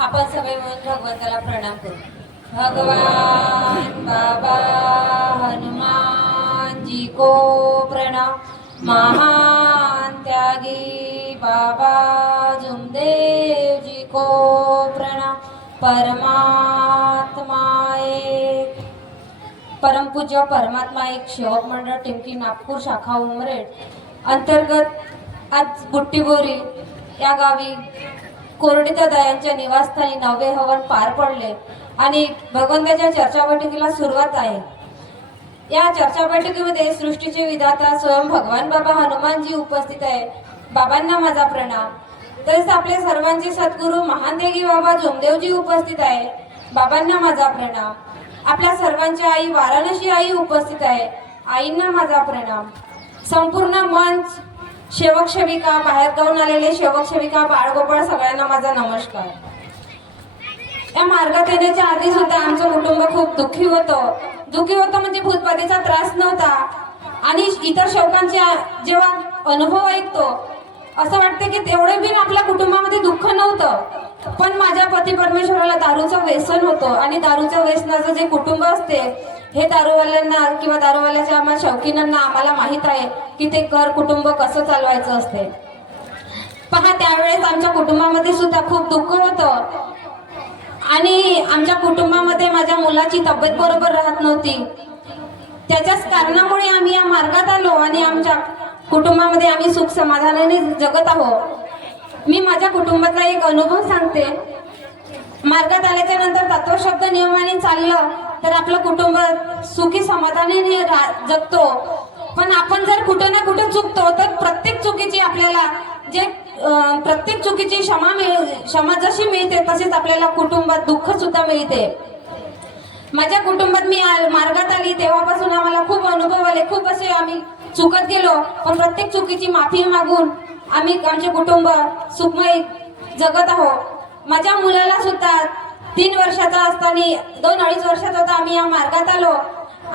आपण सगळे मिळून भगवंताला प्रणाम करू. भगवान बाबा हनुमान जी को प्रणाम. महान त्यागी बाबा जुमदेव जी को प्रणाम. परमात्मा एक परमपूज्य परमात्मा एक शिवक मंडळ टिमकी नागपूर शाखा उमरेड. अंतर्गत आज बुट्टीबोरी या गावी कोरडीदादा यांच्या निवासस्थानी नववे हवन पार पडले आणि भगवंताच्या चर्चा बैठकीला सुरुवात आहे. या चर्चा बैठकीमध्ये सृष्टीचे विधाता स्वयं भगवान बाबा हनुमानजी उपस्थित आहे. बाबांना माझा प्रणाम. तसेच आपले सर्वांचे सद्गुरू महानदेगी बाबा जोमदेवजी उपस्थित आहे. बाबांना माझा प्रणाम. आपल्या सर्वांची आई वाराणसी आई उपस्थित आहे. आईंना माझा प्रणाम. संपूर्ण मंच सेवक सेविका बाहेरगावून आलेले सेवक सेविका बाळगोपाळ सगळ्यांना माझा नमस्कार. या मार्गात येण्याच्या आधी सुद्धा आमचं कुटुंब खूप दुःखी होतं. दुःखी होतं म्हणजे भूतबाधेचा त्रास नव्हता. आणि इतर शोकांचे जेव्हा अनुभव ऐकतो असं वाटतं की तेवढे बिन आपल्या कुटुंबामध्ये दुःख नव्हतं. पण माझ्या पती परमेश्वराला दारूचं व्यसन होतं. आणि दारूच्या व्यसनाचं जे कुटुंब असते हे दारूवाल्यांना किंवा दारूवाल्याच्या आम्हा शौकीनांना आम्हाला माहीत आहे की ते घर कुटुंब कसं चालवायचं असते. पहा त्यावेळेस आमच्या कुटुंबामध्ये सुद्धा खूप दुःख होतं. आणि आमच्या कुटुंबामध्ये माझ्या मुलाची तब्येत बरोबर राहत नव्हती. त्याच्याच कारणामुळे आम्ही या मार्गात आलो आणि आमच्या कुटुंबामध्ये आम्ही सुख समाधानाने जगत आहोत. मी माझ्या कुटुंबातला एक अनुभव सांगते. मार्गात आल्याच्यानंतर तत्वशब्द नियमाने चाललं तर आपलं कुटुंब सुखी समाधानाने रा- जगतो. पण आपण जर कुठे ना कुठे चुकतो तर प्रत्येक चुकीची आपल्याला जे प्रत्येक चुकीची क्षमा मिळ क्षमा जशी मिळते तसेच आपल्याला कुटुंबात दुःख सुद्धा मिळते. माझ्या कुटुंबात मी मार्गात आली तेव्हापासून आम्हाला खूप अनुभव आले खूप असे आम्ही चुकत गेलो पण प्रत्येक चुकीची माफी मागून आम्ही आमचे कुटुंब सुखमय जगत आहोत. माझ्या मुलाला सुद्धा तीन वर्षाचा असताना दोन अडीच वर्षाचा होता आम्ही या मार्गात आलो.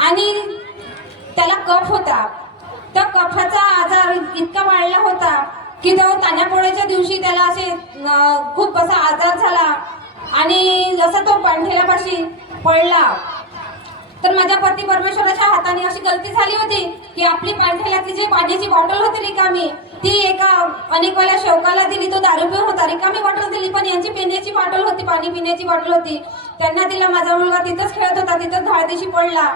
आणि त्याला कफ होता. त्या कफाचा आजार इतका वाढला होता की तो ताण्यापोळ्याच्या दिवशी त्याला असे खूप असा आजार झाला. आणि जसा तो पांढऱ्यापाशी पडला तर माझ्या पती परमेश्वराच्या हाताने अशी गलती झाली होती की आपली पांढऱ्यातली जी पाण्याची बॉटल होती रिकामी ती एका अनेक वेळा शौकाला दिली तो दारू पिऊन होता. रिकामी बॉटल दिली पण यांची पिण्याची बॉटल होती पाणी पिण्याची बॉटल होती. त्यांना दिला माझा मुलगा तिथंच खेळत होता तिथंच धाडदिशी पडला.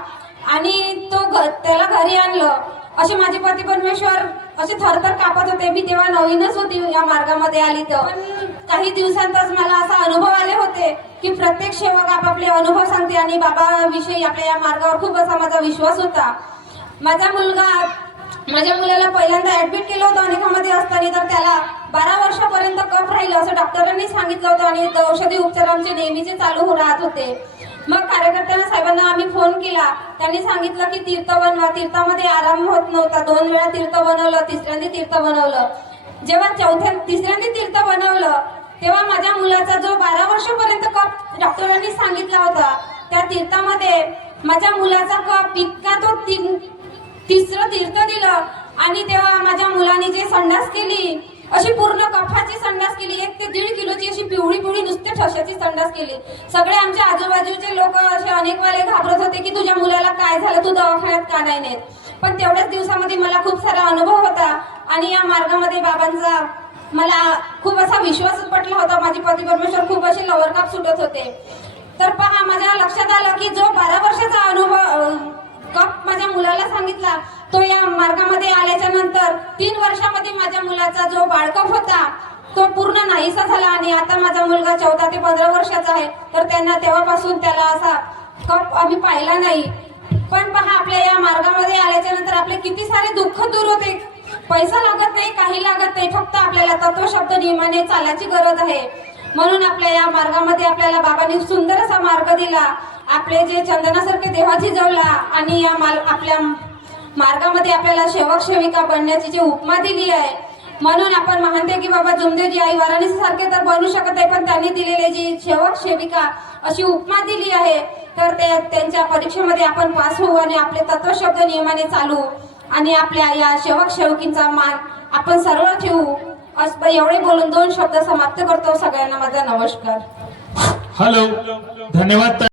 आणि तो घ त्याला घरी आणलं. असे माझे पती परमेश्वर असे थरथर कापत होते. मी तेव्हा नवीनच होती या मार्गामध्ये आली तर. काही दिवसांतच मला असा अनुभव आले होते की प्रत्येक सेवक आपापले अनुभव सांगते आणि बाबाविषयी आपल्या या मार्गावर खूप असा माझा विश्वास होता. माझा मुलगा माझ्या मुलाला पहिल्यांदा ऍडमिट केलं होतं अनेकामध्ये असताना तर त्याला बारा वर्षापर्यंत कफ राहिलं असं डॉक्टरांनी सांगितलं होतं आणि औषधी उपचार आमचे नेहमीचे चालू राहत होते. मग कार्यकर्त्यांना साहेबांना आम्ही फोन केला. त्यांनी सांगितलं की तीर्थ बनवा. तीर्थामध्ये आराम होत नव्हता. दोन वेळा तीर्थ बनवलं तिसऱ्यांदा तीर्थ बनवलं. जेव्हा चौथ्या तिसऱ्यांदा तीर्थ बनवलं तेव्हा माझ्या मुलाचा जो बारा वर्षापर्यंत कप डॉक्टरांनी सांगितला होता त्या तीर्थामध्ये माझ्या मुलाचा कप इतका तो तीन तिसरं तीर्थ दिलं. आणि तेव्हा माझ्या मुलाने जे संडास केली अशी पूर्ण कफाची संडास केली. एक ते दीड किलोची अशी पिवळी पिवळी नुसते ठशाची संडास केली. सगळे आमच्या आजूबाजूचे लोक असे अनेक वाले घाबरत होते की तुझ्या मुलाला काय झालं तू दवाखान्यात का नाही नेत? पण तेवढ्याच दिवसामध्ये मला खूप सारा अनुभव होता. आणि या मार्गामध्ये बाबांचा मला खूप असा विश्वास पटला होता. माझे पती परमेश्वर खूप असे लवरकाप सुटत होते. तर पहा माझ्या लक्षात आलं की जो बारा वर्षाचा अनुभव कप माझ्या मुलाला सांगितला. तो या मार्गामध्ये आल्याच्यानंतर तीन वर्षामध्ये माझ्या मुलाचा जो बाळकप होता तो पूर्ण नाहीसा झाला आणि आता माझा मुलगा चौदा ते पंधरा वर्षाचा आहे. तर त्यांना तेव्हापासून त्याला असा कप आम्ही पाहिला नाही. पण पहा आपल्या या मार्गामध्ये आल्याच्यानंतर आपले किती सारे दुःख दूर होते. पैसा लागत नाही काही लागत नाही फक्त आपल्याला तत्वशब्द नियमाने चालायची गरज आहे. म्हणून आपल्या या मार्गामध्ये आपल्याला बाबांनी सुंदर असा मार्ग दिला. आपले जे चंदनासारखे देवाची जवळला आणि या माल आपल्या मार्गामध्ये आपल्याला सेवक सेविका बनण्याची जी उपमा दिली आहे म्हणून आपण महानते की बाबा जुमदेवजी आई वाराणसी सारखे तर बनू शकत आहे पण त्यांनी दिलेली जी सेवक सेविका अशी उपमा दिली आहे तर ते त्यांच्या परीक्षेमध्ये आपण पास होऊ आणि आपले तत्वशब्द नियमाने चालू आणि आपल्या या सेवक सेवकींचा मान आपण सर्व ठेवू. आज एवढे बोलून दोन शब्द समाप्त करतो. सगळ्यांना माझा नमस्कार. हॅलो धन्यवाद